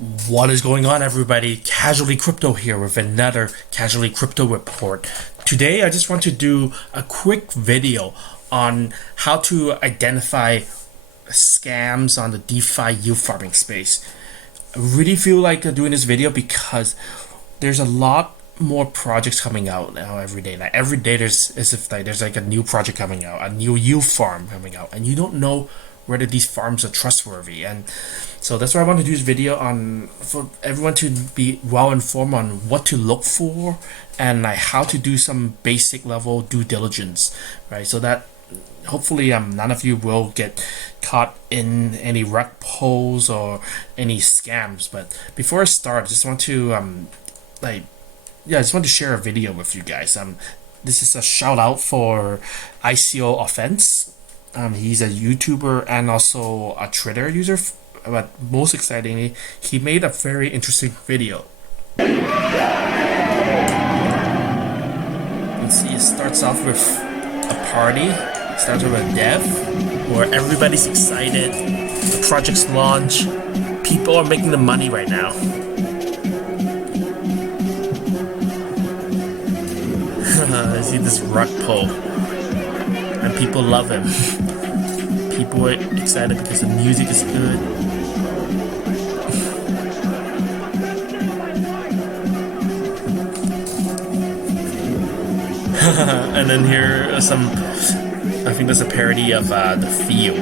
What is going on, everybody? Casually Crypto here with another Casually Crypto report. Today, I just want to do a quick video on how to identify scams on the DeFi yield farming space. I really feel like doing this video because there's a lot more projects coming out now every day. Like every day, there's like a new project coming out, a new yield farm coming out, and you don't know whether these farms are trustworthy. And so that's why I want to do this video on for everyone to be well informed on what to look for and like how to do some basic level due diligence, right? So that hopefully none of you will get caught in any rug pulls or any scams. But before I start, I just want to I just want to share a video with you guys. This is a shout out for ICOffender. He's a YouTuber and also a Twitter user, but most excitingly, he made a very interesting video. You can see it starts off with a party. It starts with a dev where everybody's excited. The project's launch. People are making the money right now. I see this rug pull, and people love him. People are excited because the music is good. And then here are some, I think that's a parody of the field.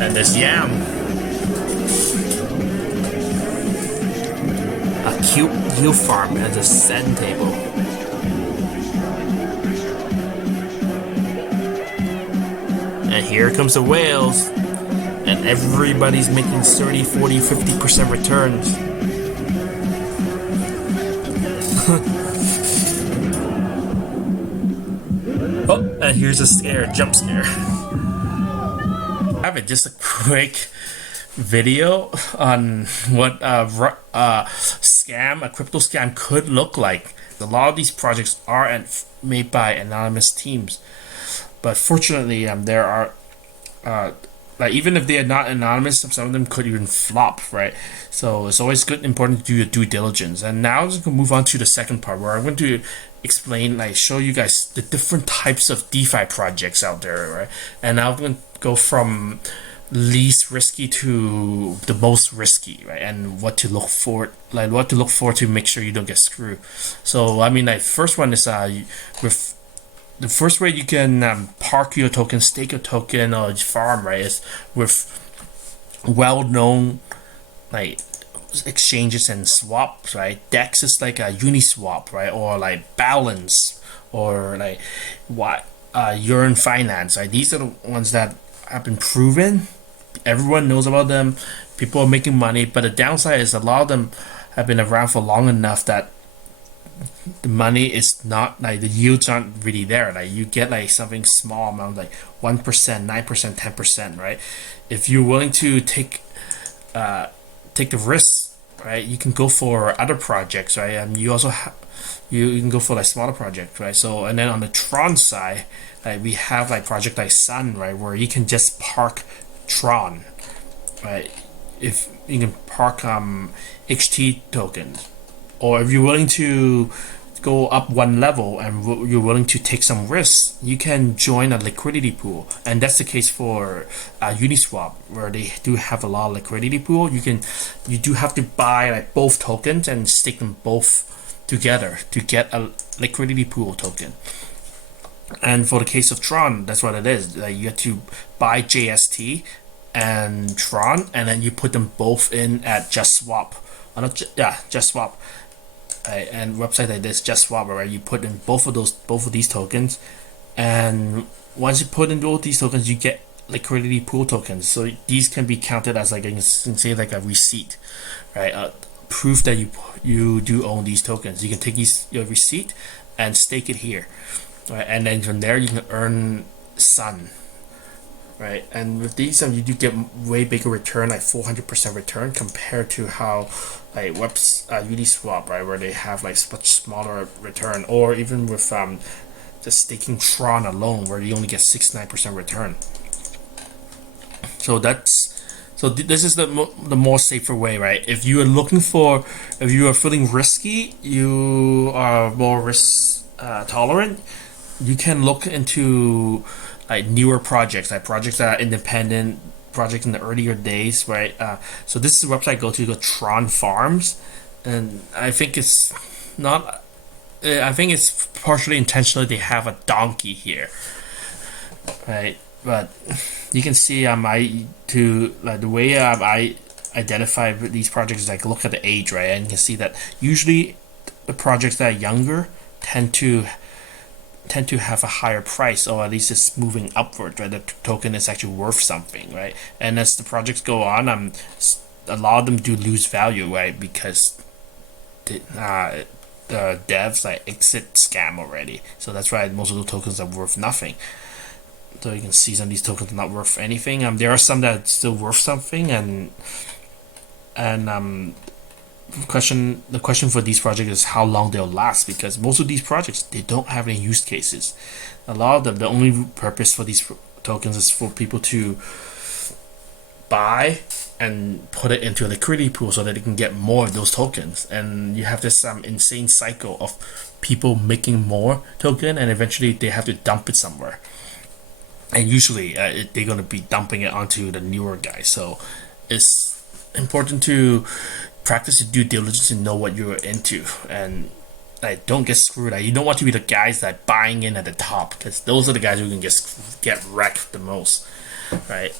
And there's Yam. A cute yield farm and a sand table. And here comes the whales, and everybody's making 30, 40, 50% returns. Oh, and here's a jump scare. I have just a quick video on what a crypto scam could look like. A lot of these projects are made by anonymous teams. But fortunately, there are, like even if they are not anonymous, some of them could even flop, right? So it's always important to do your due diligence. And now I'm just going to move on to the second part where I'm going to explain, like show you guys the different types of DeFi projects out there, right? And I'm going to go from least risky to the most risky, right? And what to look for, to make sure you don't get screwed. So I mean, like first one is with the first way you can park your token, stake your token, or farm, right, is with well-known like exchanges and swaps, right? DEX is like a Uniswap, right, or like Balance, or like Yearn Finance, right? These are the ones that have been proven. Everyone knows about them. People are making money, but the downside is a lot of them have been around for long enough that the money is not like the yields aren't really there. Like you get like something small amount, like 1%, 9%, 10%, right? If you're willing to take the risk, right, you can go for other projects, right? And you also you can go for like smaller projects, right? So and then on the Tron side, like we have like project like Sun, right, where you can just park Tron, right? If you can park HT tokens. Or if you're willing to go up one level and you're willing to take some risks, you can join a liquidity pool. And that's the case for Uniswap, where they do have a lot of liquidity pool. You do have to buy like both tokens and stake them both together to get a liquidity pool token. And for the case of Tron, that's what it is. Like you have to buy JST and Tron, and then you put them both in at JustSwap. JustSwap. And website like this, JustSwap, where you put in both of these tokens, and once you put in both these tokens, you get liquidity pool tokens. So these can be counted as like, you can say like a receipt, right? Proof that you do own these tokens. You can take your receipt and stake it here, right? And then from there you can earn Sun, right? And with these, you do get way bigger return, like 400% return, compared to how like Uniswap, right, where they have like much smaller return, or even with just staking Tron alone, where you only get 69% return. So that's So this is the more safer way, right? If you are looking for, if you are feeling risky, you are more risk tolerant. You can look into like newer projects, like projects that are independent, projects in the earlier days, right? So this is the website go to Tron Farms, and I think it's not. I think it's partially intentionally they have a donkey here, right? But you can see I to like the way I identify these projects is like look at the age, right? And you can see that usually the projects that are younger tend to have a higher price, or at least it's moving upward, right? The token is actually worth something, right? And as the projects go on, a lot of them do lose value, right? Because the devs like exit scam already, so that's why most of the tokens are worth nothing. So you can see some of these tokens are not worth anything. There are some that are still worth something, and the question for these projects is how long they'll last, because most of these projects they don't have any use cases. A lot of them, the only purpose for these tokens is for people to buy and put it into a liquidity pool so that they can get more of those tokens, and you have this insane cycle of people making more token, and eventually they have to dump it somewhere, and usually they're going to be dumping it onto the newer guy. So it's important to practice your due diligence and know what you're into, and like don't get screwed. You don't want to be the guys that buying in at the top, because those are the guys who can just get wrecked the most, right?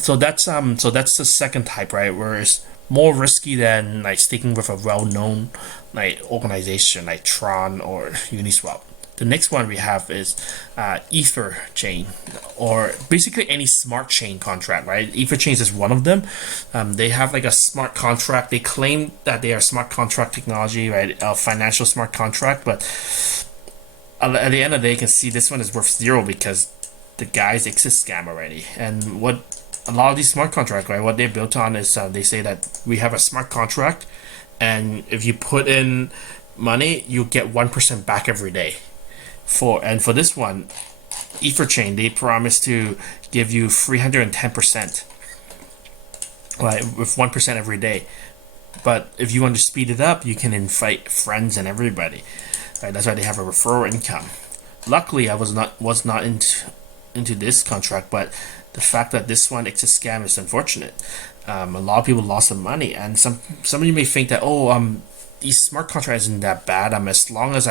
So that's the second type, right, where it's more risky than like sticking with a well-known like organization like Tron or Uniswap. The next one we have is Etherchain, or basically any smart chain contract, right? Etherchain is one of them. They have like a smart contract. They claim that they are smart contract technology, right? A financial smart contract, but at the end of the day, you can see this one is worth zero because the guys exit scam already. And what a lot of these smart contracts, right? What they're built on is they say that we have a smart contract, and if you put in money, you get 1% back every day. For this one, Etherchain, they promise to give you 310%, right, with 1% every day. But if you want to speed it up, you can invite friends and everybody. Right, that's why they have a referral income. Luckily, I was not into this contract, but the fact that this one it's a scam is unfortunate. A lot of people lost some money, and some of you may think that these smart contracts isn't that bad. As long as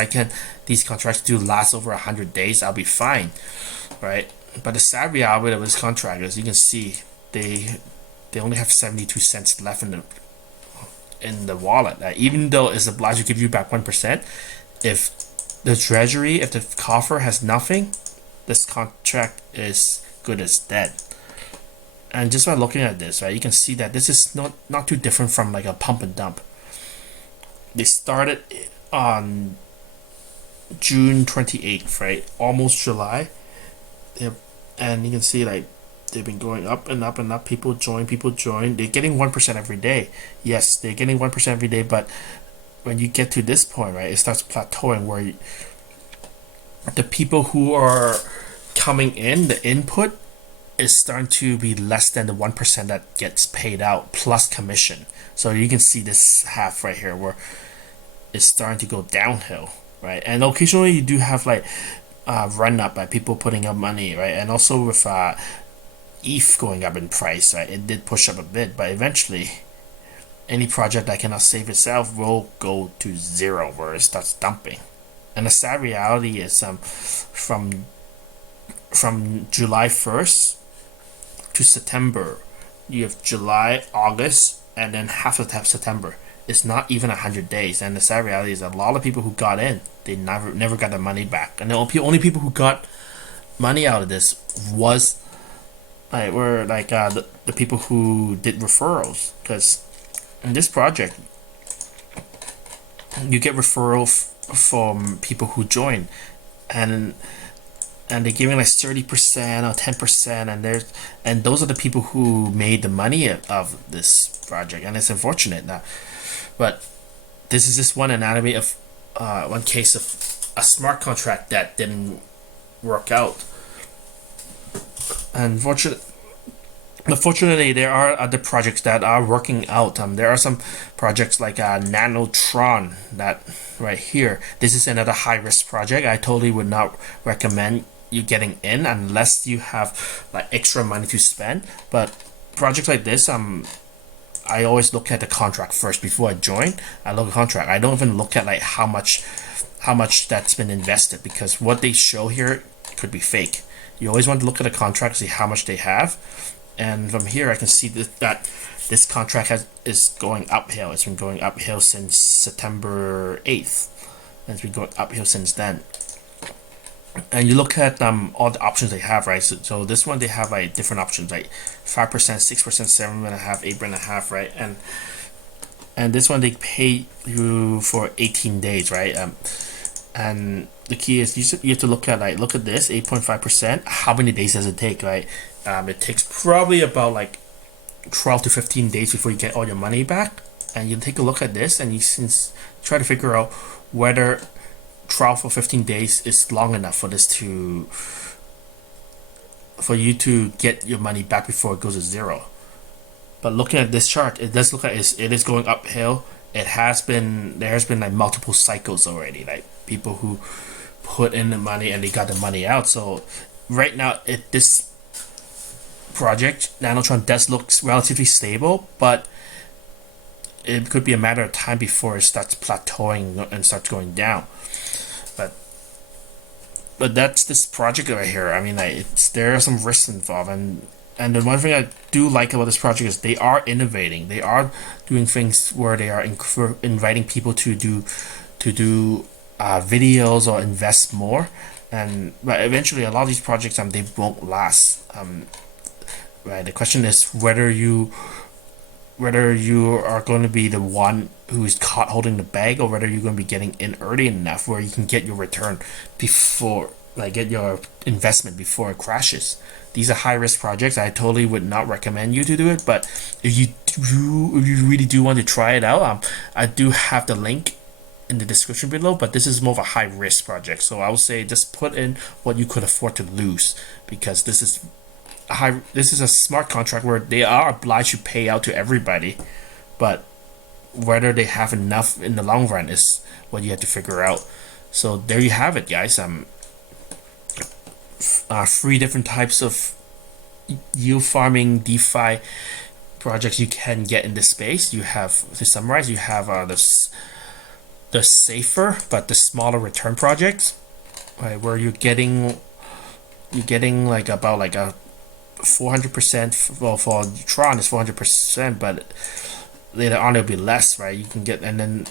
these contracts do last over 100 days, I'll be fine, right? But the sad reality of this contract is, you can see they only have 72 cents left in the wallet. Even though it's obliged to give you back 1%, if the treasury, if the coffer has nothing, this contract is good as dead. And just by looking at this, right, you can see that this is not too different from like a pump and dump. They started on June 28th, right? Almost July. And you can see like they've been going up and up and up. People join. They're getting 1% every day. Yes, they're getting 1% every day, but when you get to this point, right, it starts plateauing where the people who are coming in, the input is starting to be less than the 1% that gets paid out plus commission. So you can see this half right here where it's starting to go downhill, right? And occasionally you do have like run up by people putting up money, right? And also with ETH going up in price, right? It did push up a bit, but eventually any project that cannot save itself will go to zero where it starts dumping. And the sad reality is from July 1st to September, you have July, August, and then half of September. It's not even 100 days. And the sad reality is that a lot of people who got in, they never got their money back. And the only people who got money out of this were the people who did referrals. Because in this project, you get referral from people who join, and they're giving like 30% or 10%, and those are the people who made the money of this project, and it's unfortunate now. But this is just one anatomy of one case of a smart contract that didn't work out. Unfortunately, Unfortunately, there are other projects that are working out. There are some projects like Nanotron that right here. This is another high risk project. I totally would not recommend you getting in unless you have like extra money to spend. But projects like this, I always look at the contract first before I join. I look at the contract. I don't even look at like how much that's been invested, because what they show here could be fake. You always want to look at the contract, see how much they have, and from here I can see that this contract is going uphill. It's been going uphill since September 8th, and it's been going uphill since then. And you look at all the options they have, right? So this one they have like different options, like 5%, 6%, 7.5%, 8.5%, right? And this one they pay you for 18 days, right? And the key is you have to look at this 8.5%. How many days does it take, right? It takes probably about like 12 to 15 days before you get all your money back. And you take a look at this and you try to figure out whether 12 or 15 days is long enough for you to get your money back before it goes to zero. But looking at this chart, it does look like it is going uphill. There has been like multiple cycles already, like people who put in the money and they got the money out. So right now, this project Nanotron does look relatively stable, but it could be a matter of time before it starts plateauing and starts going down. But that's this project right here. I mean, like, there are some risks involved, and the one thing I do like about this project is they are innovating. They are doing things where they are inviting people to do videos or invest more, but eventually a lot of these projects they won't last. Right. The question is whether you are going to be the one who is caught holding the bag, or whether you're going to be getting in early enough where you can get your return before, like, get your investment before it crashes. These are high risk projects. I totally would not recommend you to do it, but if you really do want to try it out, I do have the link in the description below. But this is more of a high risk project, so I would say just put in what you could afford to lose, because this is a smart contract where they are obliged to pay out to everybody, but whether they have enough in the long run is what you have to figure out. So there you have it, guys. 3 different types of yield farming DeFi projects you can get in this space. You have, to summarize, you have the safer but the smaller return projects, right, where you're getting like about like a 400%. Well, for Tron is 400%, but later on it'll be less, right? You can get, and then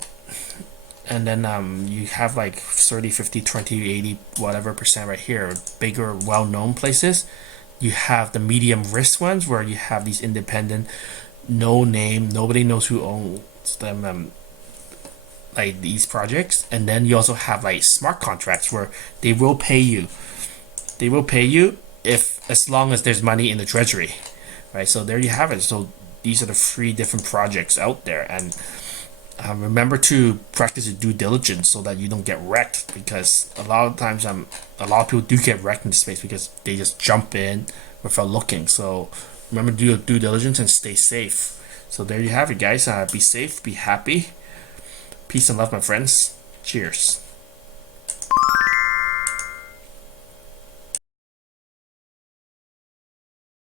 you have like 30, 50, 20, 80 whatever percent right here, bigger well-known places. You have the medium risk ones where you have these independent, no name, nobody knows who owns them, like these projects. And then you also have like smart contracts where they will pay you if, as long as there's money in the treasury, right? So there you have it. So these are the 3 different projects out there, and remember to practice your due diligence so that you don't get wrecked, because a lot of times a lot of people do get wrecked in the space because they just jump in without looking. So remember to do your due diligence and stay safe. So there you have it, guys. Be safe, be happy. Peace and love, my friends. Cheers.